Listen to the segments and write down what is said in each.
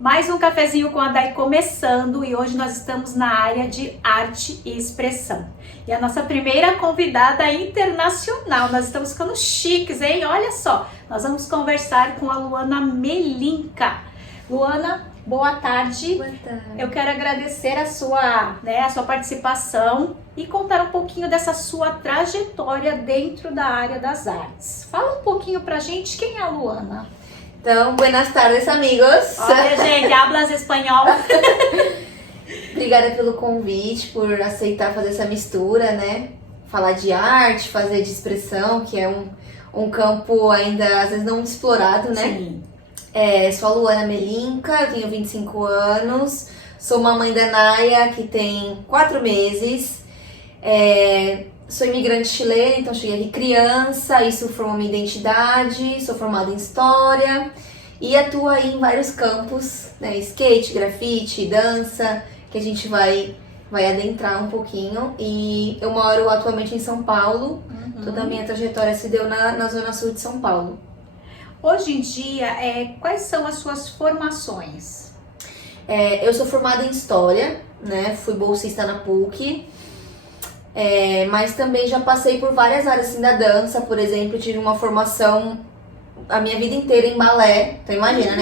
Mais um cafezinho com a Day começando e hoje nós estamos na área de arte e expressão. E a nossa primeira convidada é internacional, nós estamos ficando chiques, hein? Olha só, nós vamos conversar com a Luana Melinka. Luana, boa tarde. Boa tarde. Eu quero agradecer a sua participação e contar um pouquinho dessa sua trajetória dentro da área das artes. Fala um pouquinho pra gente quem é a Luana. Então, buenas tardes, amigos. Olha, gente, hablas espanhol. Obrigada pelo convite, por aceitar fazer essa mistura, né? Falar de arte, fazer de expressão, que é um campo ainda, às vezes, não explorado, né? Sim. Sou a Luana Melinka, eu tenho 25 anos, sou mamãe da Naya, que tem 4 meses. Sou imigrante chilena, então cheguei aqui criança, isso formou minha identidade, sou formada em História e atuo aí em vários campos, né? Skate, grafite, dança, que a gente vai adentrar um pouquinho. E eu moro atualmente em São Paulo, Toda a minha trajetória se deu na Zona Sul de São Paulo. Hoje em dia, quais são as suas formações? Eu sou formada em História, né? Fui bolsista na PUC. Mas também já passei por várias áreas assim, da dança, por exemplo, tive uma formação a minha vida inteira em balé, então imagina,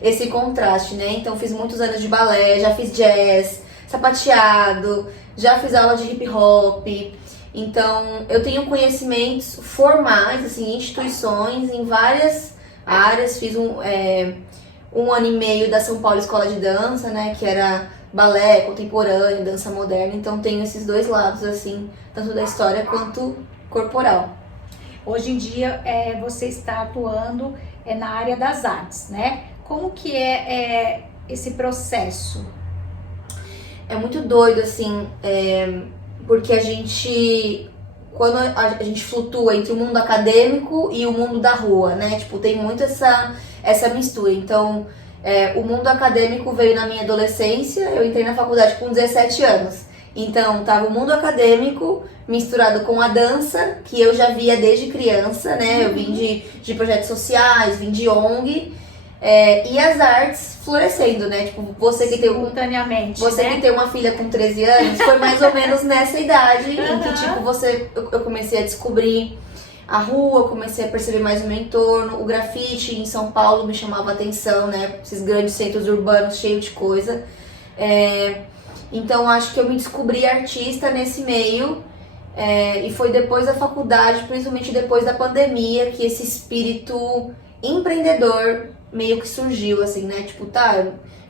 esse contraste, né? Então fiz muitos anos de balé, já fiz jazz, sapateado, já fiz aula de hip hop, então eu tenho conhecimentos formais, assim, em instituições, em várias áreas, fiz um ano e meio da São Paulo Escola de Dança, né, que era balé contemporâneo, dança moderna, então tenho esses dois lados, assim, tanto da história quanto corporal. Hoje em dia, você está atuando na área das artes, né? Como que é esse processo? É muito doido, assim, porque quando a gente flutua entre o mundo acadêmico e o mundo da rua, né? Tipo, tem muito essa mistura, então... o mundo acadêmico veio na minha adolescência, eu entrei na faculdade com 17 anos. Então, tava o mundo acadêmico misturado com a dança, que eu já via desde criança, né? Eu vim de projetos sociais, vim de ONG, e as artes florescendo, né? Tipo, você que simultaneamente, que tem uma filha com 13 anos, foi mais ou menos nessa idade em que, tipo, eu comecei a descobrir a rua, comecei a perceber mais o meu entorno, o grafite em São Paulo me chamava a atenção, né? Esses grandes centros urbanos cheios de coisa. Então acho que eu me descobri artista nesse meio, e foi depois da faculdade, principalmente depois da pandemia, que esse espírito empreendedor meio que surgiu, assim, né? Tipo, o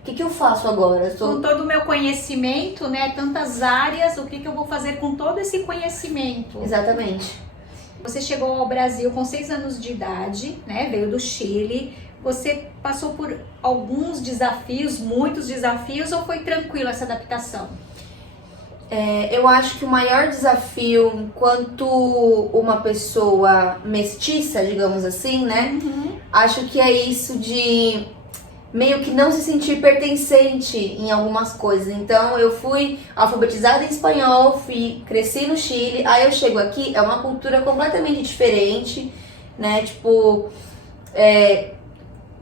que eu faço agora? Com todo o meu conhecimento, né? Tantas áreas, o que eu vou fazer com todo esse conhecimento? Exatamente. Você chegou ao Brasil com 6 anos de idade, né? Veio do Chile. Você passou por alguns desafios, muitos desafios, ou foi tranquilo essa adaptação? Eu acho que o maior desafio enquanto uma pessoa mestiça, digamos assim, né? Acho que é isso de meio que não se sentir pertencente em algumas coisas. Então eu fui alfabetizada em espanhol, cresci no Chile, aí eu chego aqui, é uma cultura completamente diferente, né? Tipo,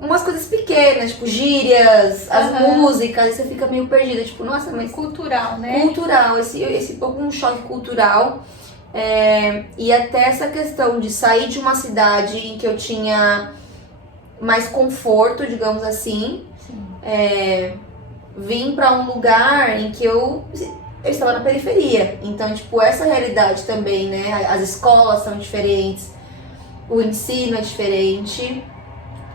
umas coisas pequenas, tipo gírias, as músicas, aí você fica meio perdida, tipo, nossa, mas... Cultural, né? Cultural, esse pouco um choque cultural. E até essa questão de sair de uma cidade em que eu tinha mais conforto, digamos assim, vim pra um lugar em que eu estava na periferia. Então, tipo, essa realidade também, né? As escolas são diferentes, o ensino é diferente.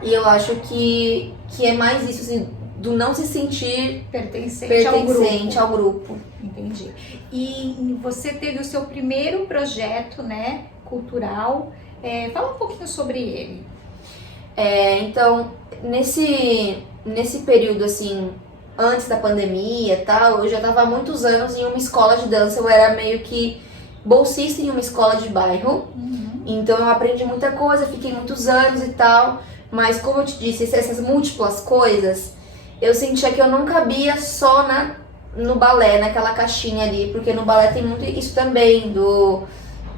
E eu acho que é mais isso, assim, do não se sentir pertencente ao grupo. Entendi. E você teve o seu primeiro projeto, né, cultural. Fala um pouquinho sobre ele. Então, nesse período, assim, antes da pandemia e tal, eu já estava há muitos anos em uma escola de dança. Eu era meio que bolsista em uma escola de bairro. Então eu aprendi muita coisa, fiquei muitos anos e tal. Mas como eu te disse, essas múltiplas coisas, eu sentia que eu não cabia só no balé, naquela caixinha ali. Porque no balé tem muito isso também,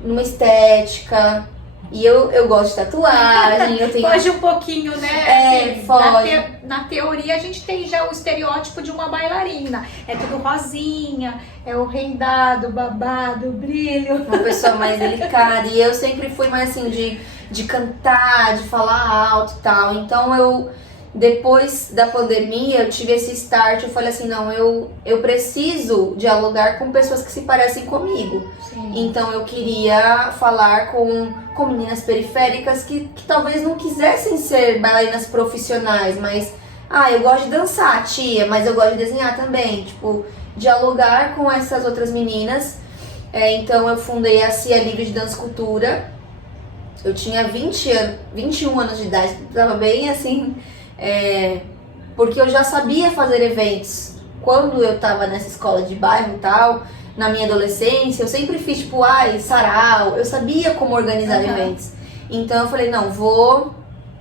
numa estética, E eu gosto de tatuagem, eu tenho... Foge um pouquinho, né? Assim, foge. Na teoria a gente tem já o estereótipo de uma bailarina. É tudo rosinha, é o rendado, o babado, o brilho. Uma pessoa mais delicada. E eu sempre fui mais assim de cantar, de falar alto e tal. Então depois da pandemia, eu tive esse start. Eu falei assim, não, eu preciso dialogar com pessoas que se parecem comigo. Sim. Então eu queria falar com meninas periféricas que talvez não quisessem ser bailarinas profissionais, mas eu gosto de dançar, tia, mas eu gosto de desenhar também. Tipo, dialogar com essas outras meninas. Então eu fundei a Cia Livre de Dança e Cultura. Eu tinha 21 anos de idade, estava bem assim, porque eu já sabia fazer eventos. Quando eu estava nessa escola de bairro e tal, na minha adolescência, eu sempre fiz tipo, sarau, eu sabia como organizar eventos. Então eu falei, não,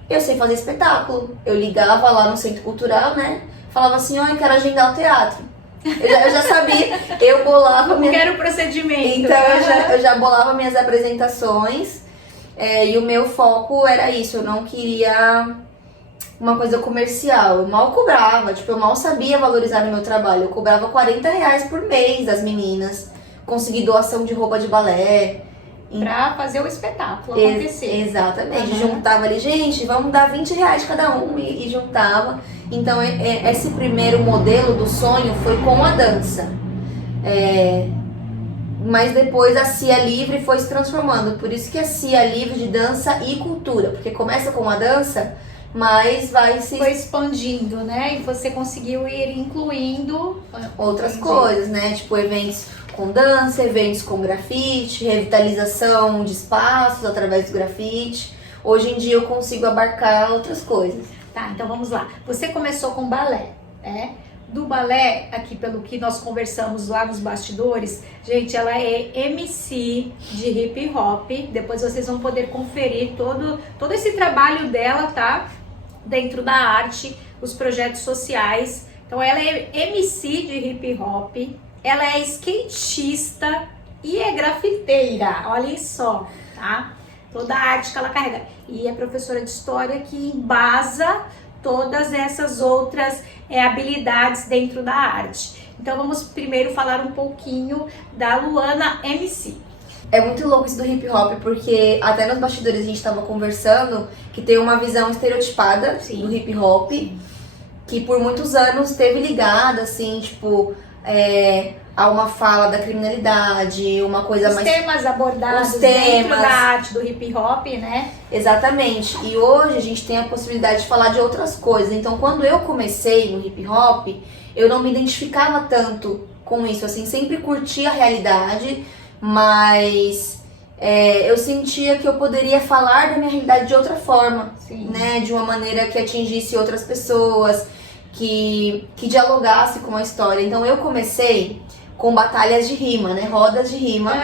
eu sei fazer espetáculo. Eu ligava lá no Centro Cultural, né, falava assim, eu quero agendar o teatro. Eu já sabia, eu bolava... Como era o procedimento? Então eu já bolava minhas apresentações. E o meu foco era isso, eu não queria uma coisa comercial, eu mal cobrava, tipo, eu mal sabia valorizar o meu trabalho, eu cobrava R$40 por mês das meninas, consegui doação de roupa de balé. Pra fazer o espetáculo acontecer. Exatamente, juntava ali, gente, vamos dar R$20 cada um e juntava. Então esse primeiro modelo do sonho foi com a dança. Mas depois a Cia Livre foi se transformando. Por isso que é Cia Livre de Dança e Cultura. Porque começa com a dança, mas foi expandindo, né? E você conseguiu ir incluindo outras coisas, né? Tipo eventos com dança, eventos com grafite, revitalização de espaços através do grafite. Hoje em dia eu consigo abarcar outras coisas. Tá, então vamos lá. Você começou com balé, né? Do balé, aqui pelo que nós conversamos lá nos bastidores, gente, ela é MC de hip hop. Depois vocês vão poder conferir todo esse trabalho dela, tá? Dentro da arte, os projetos sociais. Então ela é MC de hip hop, ela é skatista e é grafiteira, olhem só, tá? Toda a arte que ela carrega. E é professora de história que embasa todas essas outras habilidades dentro da arte. Então vamos primeiro falar um pouquinho da Luana MC. É muito louco isso do hip hop, porque até nos bastidores a gente estava conversando que tem uma visão estereotipada do hip hop, que por muitos anos esteve ligada, assim, tipo, a uma fala da criminalidade, uma coisa os mais... temas abordados dentro da arte do hip hop, né? Exatamente. E hoje a gente tem a possibilidade de falar de outras coisas. Então, quando eu comecei no hip hop, eu não me identificava tanto com isso, assim, sempre curti a realidade, mas eu sentia que eu poderia falar da minha realidade de outra forma, né? De uma maneira que atingisse outras pessoas, que dialogasse com a história. Então eu comecei com batalhas de rima, né? Rodas de rima.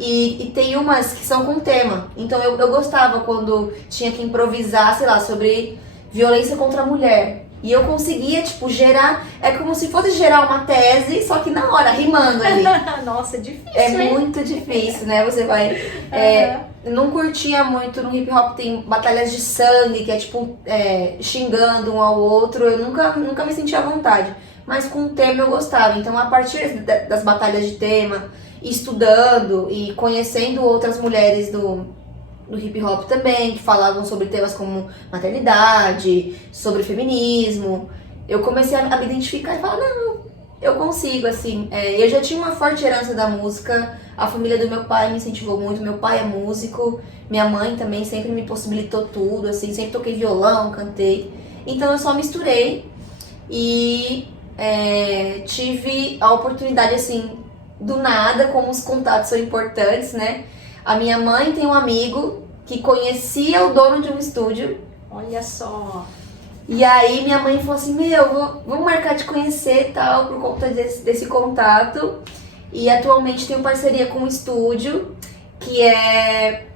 E tem umas que são com tema. Então eu gostava quando tinha que improvisar, sei lá, sobre violência contra a mulher. E eu conseguia, tipo, gerar... É como se fosse gerar uma tese, só que na hora, rimando ali. Nossa, é difícil, hein? Muito difícil, né? Você vai... Não curtia muito no hip hop, tem batalhas de sangue, que é tipo, xingando um ao outro. Eu nunca me sentia à vontade. Mas com o tema eu gostava. Então, a partir das batalhas de tema, estudando e conhecendo outras mulheres do hip hop também, que falavam sobre temas como maternidade, sobre feminismo, eu comecei a me identificar e falar, não, eu consigo, assim. Eu já tinha uma forte herança da música, a família do meu pai me incentivou muito, meu pai é músico, minha mãe também sempre me possibilitou tudo, assim, sempre toquei violão, cantei. Então eu só misturei e tive a oportunidade, assim, do nada, como os contatos são importantes, né? A minha mãe tem um amigo que conhecia o dono de um estúdio. Olha só. E aí minha mãe falou assim, vamos marcar de conhecer e tal, por conta desse contato. E atualmente tenho parceria com um estúdio, que é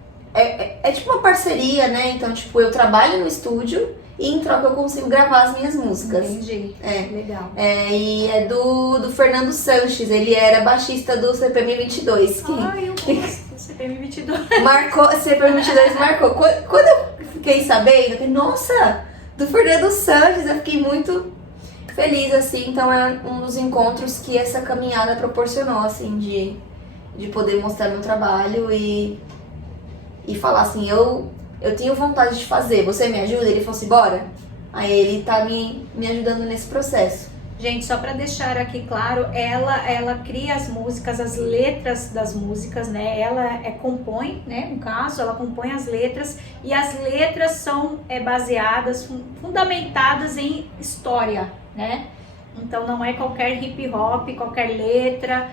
tipo uma parceria, né? Então, tipo, eu trabalho no estúdio e em troca eu consigo gravar as minhas músicas. Entendi. Legal. E é do Fernando Sanches, ele era baixista do CPM 22. Eu gosto. CPM 22. Marcou, CPM 22 marcou. Quando eu fiquei sabendo, eu falei, nossa, do Fernando Sanches, eu fiquei muito feliz, assim. Então é um dos encontros que essa caminhada proporcionou, assim, de poder mostrar meu trabalho e falar assim, eu tenho vontade de fazer, você me ajuda? Ele falou assim, bora. Aí ele tá me ajudando nesse processo. Gente, só para deixar aqui claro, ela cria as músicas, as letras das músicas, né? Ela compõe, né? No caso, ela compõe as letras e as letras são baseadas, fundamentadas em história, né? Então não é qualquer hip hop, qualquer letra.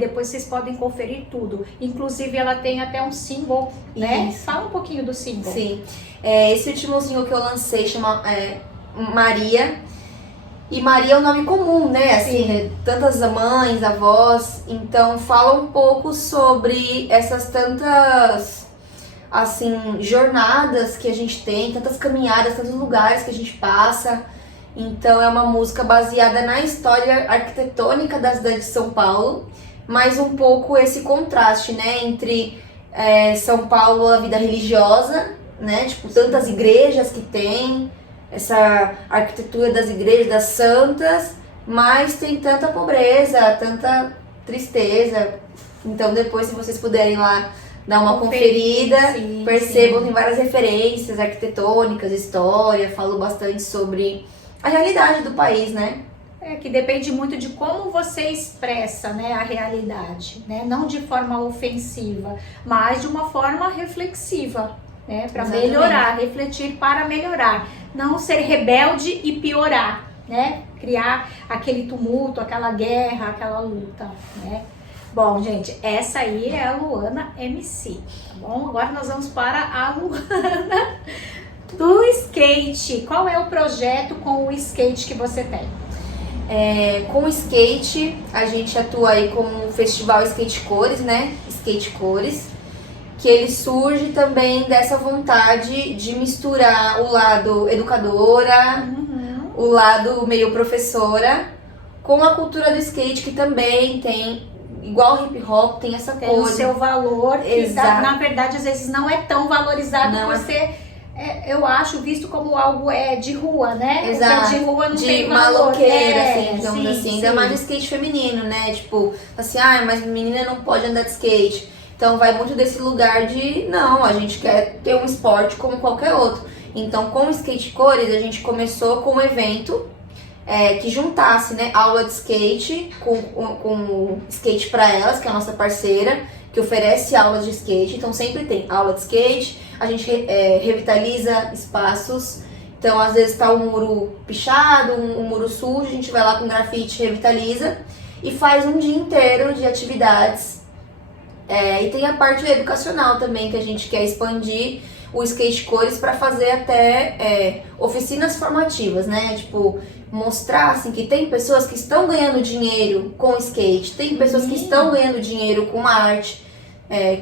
Depois vocês podem conferir tudo. Inclusive ela tem até um single, né? Isso. Fala um pouquinho do single. Sim. Esse último single que eu lancei chama Maria. E Maria é um nome comum, né? Assim, tantas mães, avós. Então fala um pouco sobre essas tantas, assim, jornadas que a gente tem, tantas caminhadas, tantos lugares que a gente passa. Então é uma música baseada na história arquitetônica da cidade de São Paulo, mas um pouco esse contraste, né, entre São Paulo, a vida religiosa, né, tipo, tantas igrejas que tem, essa arquitetura das igrejas, das santas, mas tem tanta pobreza, tanta tristeza. Então depois, se vocês puderem lá dar uma conferida, percebam, tem várias referências arquitetônicas, história, falo bastante sobre a realidade do país, né? Que depende muito de como você expressa, né, a realidade, né? Não de forma ofensiva, mas de uma forma reflexiva, né? Para melhorar, refletir para melhorar. Não ser rebelde e piorar, né? Criar aquele tumulto, aquela guerra, aquela luta, né? Bom, gente, essa aí é a Luana MC, tá bom? Agora nós vamos para a Luana do skate. Qual é o projeto com o skate que você tem? Com o skate, a gente atua aí com o Festival Skate Cores, né? Skate Cores, que ele surge também dessa vontade de misturar o lado educadora, o lado meio professora, com a cultura do skate, que também tem, igual hip hop, tem essa coisa. Tem o seu valor, que na verdade às vezes não é tão valorizado por ser... eu acho visto como algo de rua, né? Exato. De rua não de tem valor. maloqueira, assim, digamos sim, assim. Ainda mais de skate feminino, né? Tipo, assim, mas menina não pode andar de skate. Então vai muito desse lugar de, não, a gente quer ter um esporte como qualquer outro. Então com o Skate Cores a gente começou com um evento que juntasse, né, aula de skate com o Skate Pra Elas, que é a nossa parceira, que oferece aulas de skate. Então sempre tem aula de skate, a gente revitaliza espaços. Então às vezes tá um muro pichado, um muro sujo, a gente vai lá com grafite, revitaliza e faz um dia inteiro de atividades. E tem a parte educacional também, que a gente quer expandir o Skate Cores para fazer até oficinas formativas, né? Tipo, mostrar assim, que tem pessoas que estão ganhando dinheiro com skate, tem pessoas que estão ganhando dinheiro com arte,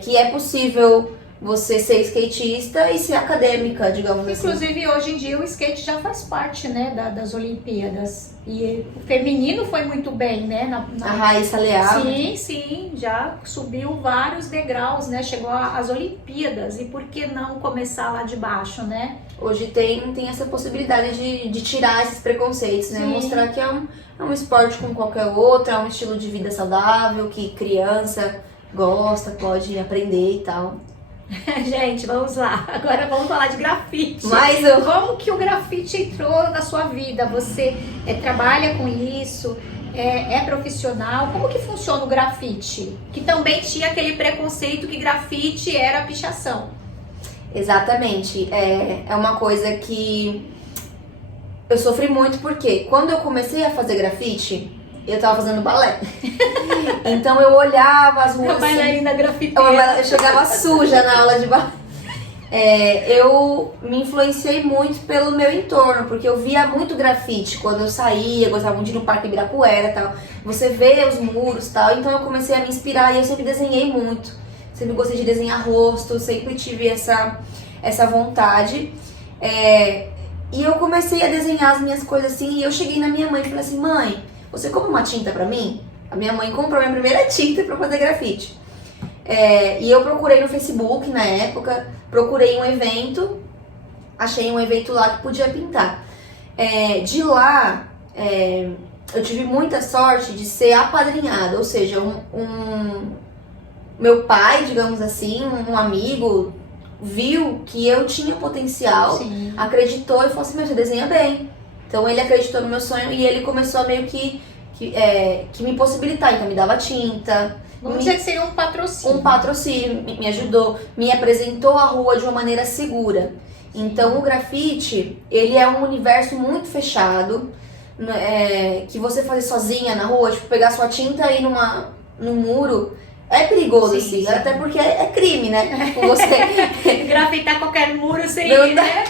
que é possível você ser skatista e ser acadêmica, digamos assim. Inclusive, hoje em dia, o skate já faz parte, né, das Olimpíadas. E o feminino foi muito bem, né? A Raíssa Leal. Sim, já subiu vários degraus, né? Chegou às Olimpíadas. E por que não começar lá de baixo, né? Hoje tem essa possibilidade de tirar esses preconceitos, né? Mostrar que é um esporte como qualquer outro, é um estilo de vida saudável, que criança gosta, pode aprender e tal. Gente, vamos lá. Agora vamos falar de grafite. Como que o grafite entrou na sua vida? Você trabalha com isso? É profissional? Como que funciona o grafite? Que também tinha aquele preconceito que grafite era pichação. Exatamente. É uma coisa que eu sofri muito, porque quando eu comecei a fazer grafite, eu tava fazendo balé. Então eu olhava as ruas. A bailarina grafiteira. Eu chegava suja na aula de balé. Eu me influenciei muito pelo meu entorno, porque eu via muito grafite quando eu saía, gostava muito de ir no Parque Ibirapuera e tal. Você vê os muros e tal, então eu comecei a me inspirar e eu sempre desenhei muito. Sempre gostei de desenhar rosto, sempre tive essa vontade. E eu comecei a desenhar as minhas coisas assim, e eu cheguei na minha mãe e falei assim, mãe, você compra uma tinta pra mim? A minha mãe comprou a minha primeira tinta pra fazer grafite. E eu procurei no Facebook na época, procurei um evento, achei um evento lá que podia pintar. De lá, eu tive muita sorte de ser apadrinhada, ou seja, meu pai, digamos assim, um amigo, viu que eu tinha potencial, Sim. acreditou e falou assim, você desenha bem. Então ele acreditou no meu sonho e ele começou a meio que me possibilitar, então me dava tinta. Vamos dizer que seria um patrocínio. Um patrocínio, me ajudou, me apresentou a rua de uma maneira segura. Então o grafite, ele é um universo muito fechado, que você fazer sozinha na rua, tipo, pegar sua tinta e ir num muro, é perigoso, assim, até porque é crime, né? Você grafitar qualquer muro sem, né?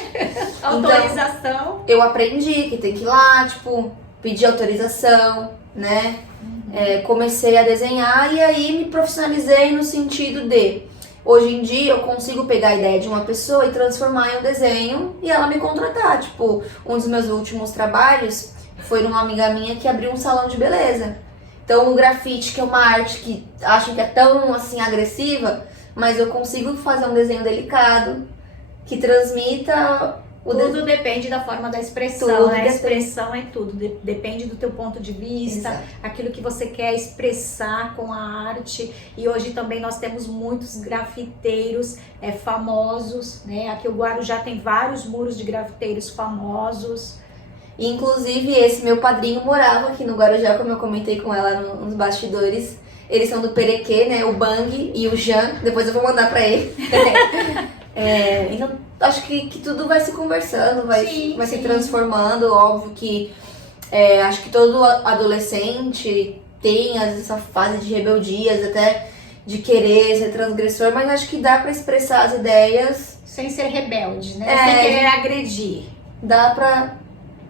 Autorização. Então, eu aprendi que tem que ir lá, tipo, pedir autorização, né? Comecei a desenhar e aí me profissionalizei no sentido de hoje em dia eu consigo pegar a ideia de uma pessoa e transformar em um desenho e ela me contratar. Tipo, um dos meus últimos trabalhos foi numa amiga minha que abriu um salão de beleza. Então o grafite, que é uma arte que acham que é tão assim agressiva, mas eu consigo fazer um desenho delicado que transmita tudo depende da forma da expressão, tudo né? A expressão é tudo, depende do teu ponto de vista, exato, aquilo que você quer expressar com a arte. E hoje também nós temos muitos grafiteiros famosos, né? Aqui o Guarujá tem vários muros de grafiteiros famosos. Inclusive esse meu padrinho morava aqui no Guarujá, como eu comentei com ela nos bastidores. Eles são do Perequê, né? O Bang e o Jean. Depois eu vou mandar pra ele. Então, acho que tudo vai se conversando, vai se transformando. Óbvio que acho que todo adolescente tem essa fase de rebeldias, até de querer ser transgressor, mas acho que dá pra expressar as ideias sem ser rebelde, né? Sem querer agredir. Dá pra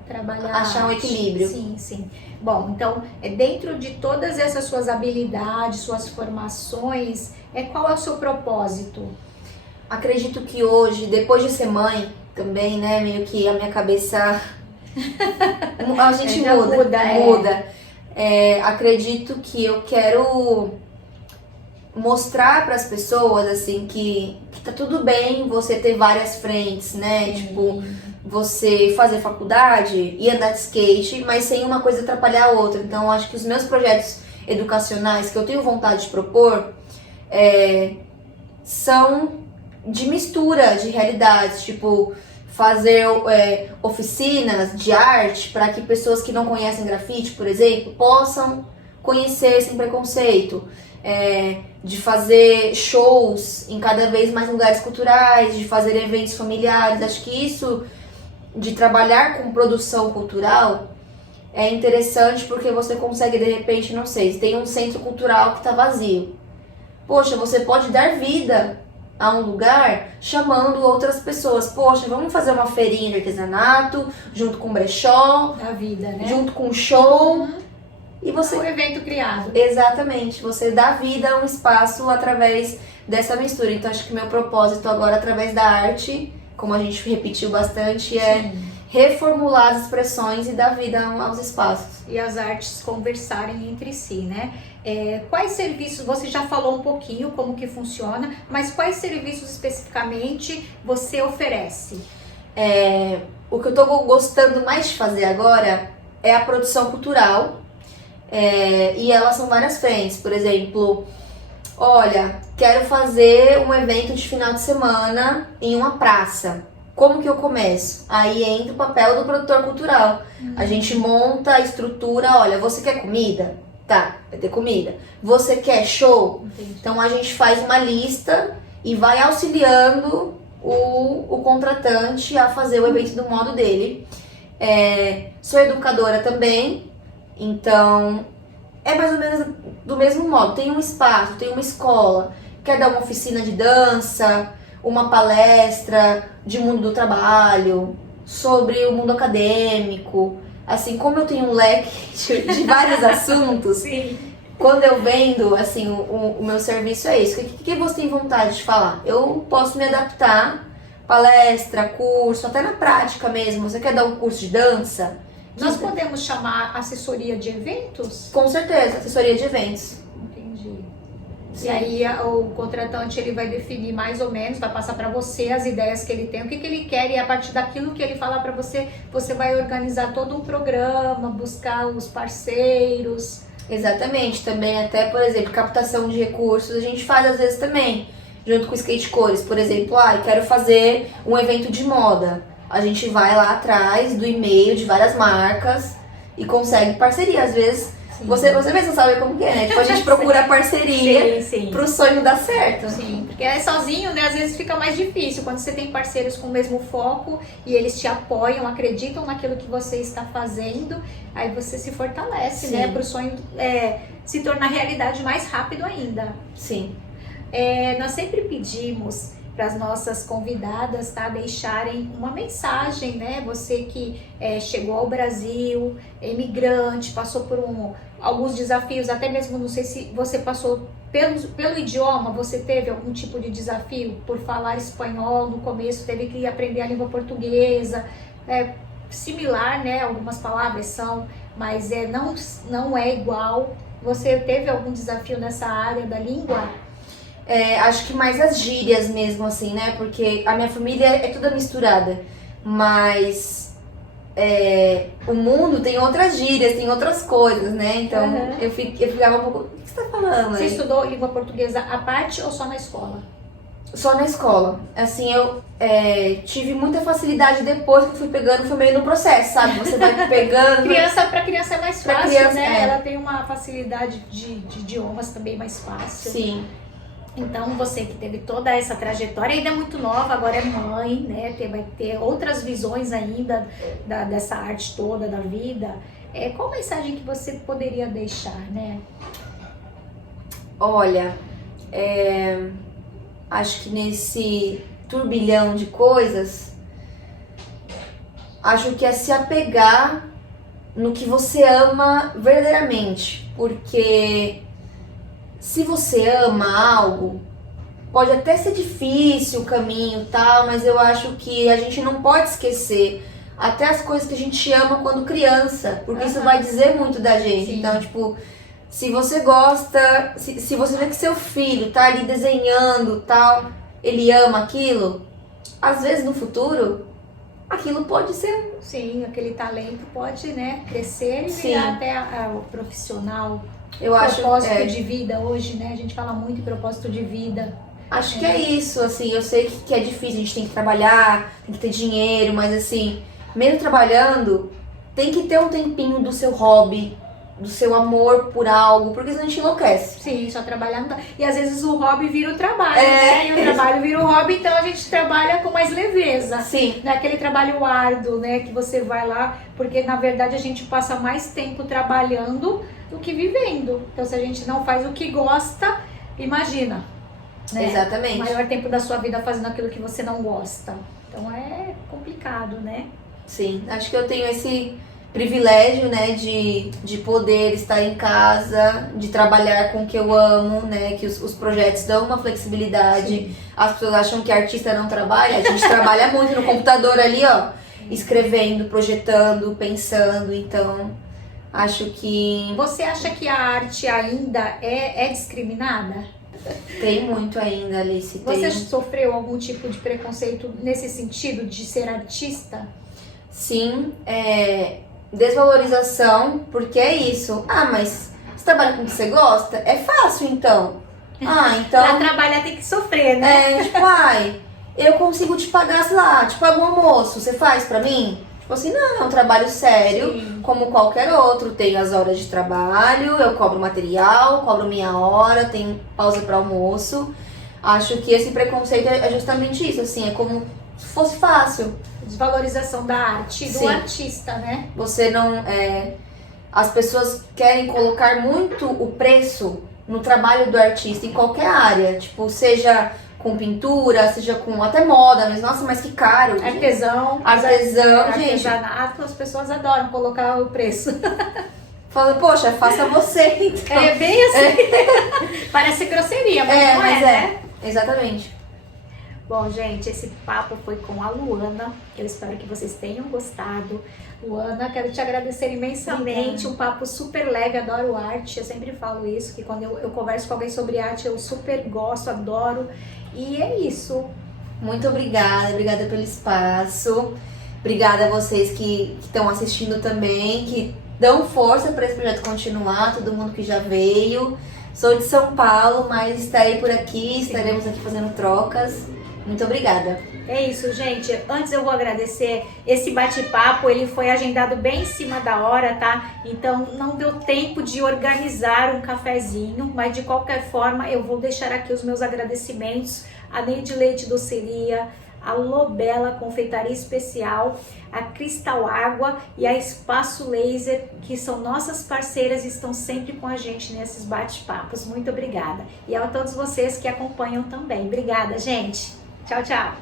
trabalhar, achar um equilíbrio. Sim, sim. Bom, então, dentro de todas essas suas habilidades, suas formações, qual é o seu propósito? Acredito que hoje, depois de ser mãe, também, né, meio que a minha cabeça a gente muda. Acredito que eu quero mostrar para as pessoas assim que tá tudo bem você ter várias frentes, né? Tipo, você fazer faculdade e andar de skate, mas sem uma coisa atrapalhar a outra. Então, acho que os meus projetos educacionais que eu tenho vontade de propor são de mistura de realidades, tipo fazer oficinas de arte para que pessoas que não conhecem grafite, por exemplo, possam conhecer sem preconceito, de fazer shows em cada vez mais lugares culturais, de fazer eventos familiares. Acho que isso de trabalhar com produção cultural é interessante porque você consegue, de repente, não sei, tem um centro cultural que está vazio. Poxa, você pode dar vida a um lugar chamando outras pessoas. Poxa, vamos fazer uma feirinha de artesanato, junto com o brechó, da vida, né? Junto com o show. E você... um evento criado. Exatamente, você dá vida a um espaço através dessa mistura. Então acho que meu propósito agora, através da arte, como a gente repetiu bastante, reformular as expressões e dar vida aos espaços. E as artes conversarem entre si, né? Quais serviços, você já falou um pouquinho como que funciona, mas quais serviços especificamente você oferece? O que eu tô gostando mais de fazer agora é a produção cultural, e elas são várias frentes. Por exemplo, olha, quero fazer um evento de final de semana em uma praça. Como que eu começo? Aí entra o papel do produtor cultural. A gente monta a estrutura. Olha, você quer comida? Tá, vai ter comida. Você quer show? Entendi. Então a gente faz uma lista e vai auxiliando o contratante a fazer o evento do modo dele. Sou educadora também, então é mais ou menos do mesmo modo. Tem um espaço, tem uma escola, quer dar uma oficina de dança, uma palestra de mundo do trabalho, sobre o mundo acadêmico. Assim, como eu tenho um leque de vários assuntos, Sim. Quando eu vendo, assim, o meu serviço é isso. O que você tem vontade de falar? Eu posso me adaptar, palestra, curso, até na prática mesmo. Você quer dar um curso de dança? Nós podemos chamar assessoria de eventos? Com certeza, assessoria de eventos. Entendi. E aí o contratante ele vai definir mais ou menos, vai passar para você as ideias que ele tem, o que ele quer, e a partir daquilo que ele falar para você, você vai organizar todo um programa, buscar os parceiros. Exatamente, também até, por exemplo, captação de recursos, a gente faz às vezes também, junto com o Skate Cores, por exemplo, quero fazer um evento de moda. A gente vai lá atrás do e-mail de várias marcas e consegue parceria, às vezes. Você mesmo sabe como que é, né? Tipo, a gente procura parceria pro sonho dar certo. Sim, porque sozinho, né, às vezes fica mais difícil. Quando você tem parceiros com o mesmo foco e eles te apoiam, acreditam naquilo que você está fazendo, aí você se fortalece, né, pro sonho se tornar realidade mais rápido ainda. Sim. Nós sempre pedimos para as nossas convidadas, tá, deixarem uma mensagem, né? Você que chegou ao Brasil, imigrante, passou por alguns desafios, até mesmo, não sei se você passou pelo idioma, você teve algum tipo de desafio por falar espanhol no começo, teve que aprender a língua portuguesa, similar, né? Algumas palavras são, mas não é igual. Você teve algum desafio nessa área da língua? Acho que mais as gírias mesmo, assim, né? Porque a minha família é toda misturada. Mas o mundo tem outras gírias, tem outras coisas, né? Então eu ficava um pouco... O que você tá falando? Você estudou língua portuguesa à parte ou só na escola? Só na escola. Assim, eu tive muita facilidade depois que fui pegando, foi meio no processo, sabe? Você vai pegando... Pra criança é mais fácil, criança, né? Ela tem uma facilidade de idiomas também mais fácil. Sim. Então, você que teve toda essa trajetória, ainda é muito nova, agora é mãe, né? Vai ter outras visões ainda dessa arte toda, da vida. Qual mensagem que você poderia deixar, né? Olha, acho que nesse turbilhão de coisas, acho que é se apegar no que você ama verdadeiramente, porque se você ama algo, pode até ser difícil o caminho e tal, mas eu acho que a gente não pode esquecer até as coisas que a gente ama quando criança, porque isso vai dizer muito da gente. Sim. Então, tipo, se você gosta, se você vê que seu filho tá ali desenhando tal, ele ama aquilo, às vezes no futuro, aquilo pode ser... Sim, aquele talento pode, né, crescer e virar até o profissional. Eu acho propósito de vida hoje, né? A gente fala muito em propósito de vida. Acho que é isso, assim, eu sei que é difícil, a gente tem que trabalhar, tem que ter dinheiro, mas assim, mesmo trabalhando, tem que ter um tempinho do seu hobby, do seu amor por algo, porque senão a gente enlouquece. Sim, só trabalhar não dá. E às vezes o hobby vira o trabalho, né? E o trabalho vira o hobby, então a gente trabalha com mais leveza. Sim. Não é aquele trabalho árduo, né? Que você vai lá, porque na verdade a gente passa mais tempo trabalhando do que vivendo. Então se a gente não faz o que gosta, imagina. Né? Exatamente. O maior tempo da sua vida fazendo aquilo que você não gosta. Então é complicado, né? Sim, acho que eu tenho esse privilégio, né, de poder estar em casa, de trabalhar com o que eu amo, né, que os projetos dão uma flexibilidade. Sim. As pessoas acham que artista não trabalha, a gente trabalha muito no computador ali, ó, escrevendo, projetando, pensando, então acho que... Você acha que a arte ainda é discriminada? Tem muito ainda, Alice. Você sofreu algum tipo de preconceito nesse sentido de ser artista? Sim, desvalorização, porque é isso. Ah, mas você trabalha com o que você gosta? É fácil, então. Então... Pra trabalhar tem que sofrer, né? Tipo, eu consigo te pagar, sei lá, te pago um almoço, você faz pra mim? Tipo assim, não, é um trabalho sério, sim, como qualquer outro. Tem as horas de trabalho, eu cobro material, cobro minha hora, tem pausa pra almoço. Acho que esse preconceito é justamente isso, assim, é como se fosse fácil. Desvalorização da arte, do artista, né? Você não... as pessoas querem colocar muito o preço no trabalho do artista em qualquer área, tipo, seja com pintura, seja com até moda, mas nossa, mas que caro. Artesão, gente. Artesanato, as pessoas adoram colocar o preço. Fala, poxa, faça você, então. É bem assim. Parece grosseria, mas não é, né? Exatamente. Bom, gente, esse papo foi com a Luana. Eu espero que vocês tenham gostado. Luana, quero te agradecer imensamente, Obrigada. um papo super leve, adoro arte, eu sempre falo isso, que quando eu converso com alguém sobre arte, eu super gosto, adoro, e é isso. Muito obrigada pelo espaço. Obrigada a vocês que estão assistindo também, que dão força para esse projeto continuar, todo mundo que já veio. Sou de São Paulo, mas estarei por aqui, estaremos aqui fazendo trocas. Muito obrigada. É isso, gente. Antes eu vou agradecer esse bate-papo, ele foi agendado bem em cima da hora, tá? Então não deu tempo de organizar um cafezinho, mas de qualquer forma eu vou deixar aqui os meus agradecimentos a Neide Leite Doceria, a Lobela Confeitaria Especial, a Cristal Água e a Espaço Laser, que são nossas parceiras e estão sempre com a gente nesses bate-papos. Muito obrigada. E a todos vocês que acompanham também. Obrigada, gente. Tchau, tchau.